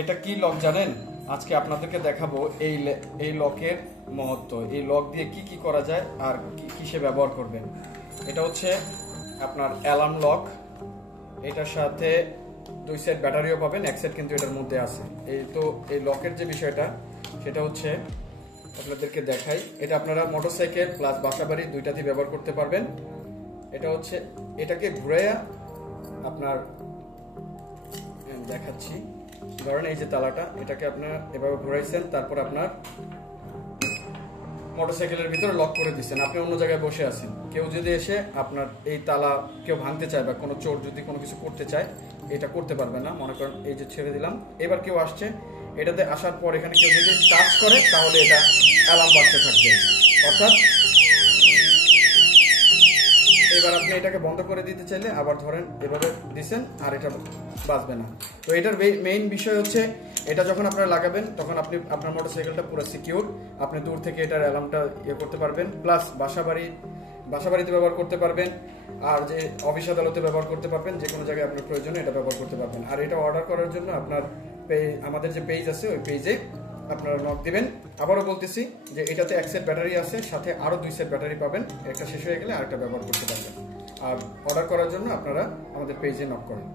এটা কি লক জানেন? আজকে আপনাদেরকে দেখাবো এই লকের মহত্ব, এই লক দিয়ে কি কি করা যায় আর কিসে ব্যবহার করবেন। এটা হচ্ছে আপনার অ্যালার্ম লক। এটার সাথে 2 সেট ব্যাটারিও পাবেন, 1 সেট কিন্তু এটার মধ্যে আছে। এই লকের যে বিষয়টা সেটা হচ্ছে আপনাদেরকে দেখাই। এটা আপনারা মোটরসাইকেল প্লাস বাসাবাড়ি দুইটাতেই ব্যবহার করতে পারবেন। এটা হচ্ছে এটাকে ঘুরাইয়া আপনার দেখাচ্ছি। ধরেন এই যে তালাটা, এটাকে আপনার এভাবে ঘুরাইছেন, তারপর আপনার মোটরসাইকেলের ভিতরে লক করে দিচ্ছেন। আপনি অন্য জায়গায় বসে আছেন, কেউ যদি এসে আপনার এই তালা কেউ ভাঙতে চায় বা কোনো চোর যদি কোনো কিছু করতে চায়, এটা করতে পারবে না। মনে করেন এই যে ছেড়ে দিলাম, এবার কেউ আসছে, এটাতে আসার পর এখানে কেউ যদি টাচ করে তাহলে এটা অ্যালার্ম বাজতে থাকবে। অর্থাৎ এবার আপনি এটাকে বন্ধ করে দিতে চাইলে আবার ধরেন এভাবে দিচ্ছেন আর এটা বাজবে না। তো এটার মেইন বিষয় হচ্ছে এটা যখন আপনারা লাগাবেন তখন আপনি আপনার মোটরসাইকেলটা পুরো সিকিউর। আপনি দূর থেকে এটার অ্যালার্মটা করতে পারবেন, প্লাস বাসাবাড়িতে ব্যবহার করতে পারবেন, আর যে অফিস আদালতে ব্যবহার করতে পারবেন। যে কোনো জায়গায় আপনার প্রয়োজনে এটা ব্যবহার করতে পারবেন। আর এটা অর্ডার করার জন্য আপনার আমাদের যে পেজ আছে ওই পেজে আপনারা নক দিবেন। আবারও বলতেছি যে এটাতে 1 সেট ব্যাটারি আছে, সাথে আরো 2 সেট ব্যাটারি পাবেন। একটা শেষ হয়ে গেলে আরেকটা ব্যবহার করতে পারবেন। আর অর্ডার করার জন্য আপনারা আমাদের পেজে নক করেন।